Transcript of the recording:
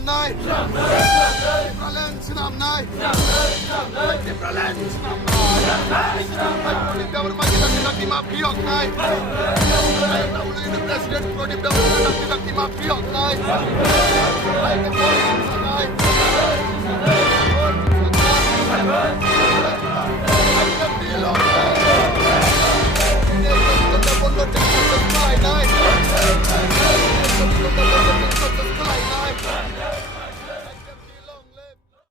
নাম নাই নাম নাই প্রদীপ দেবর মাঝে ডাকি মাফি হক নাই প্রেসিডেন্ট প্রদীপ দেবর ডাকি মাফি হক নাই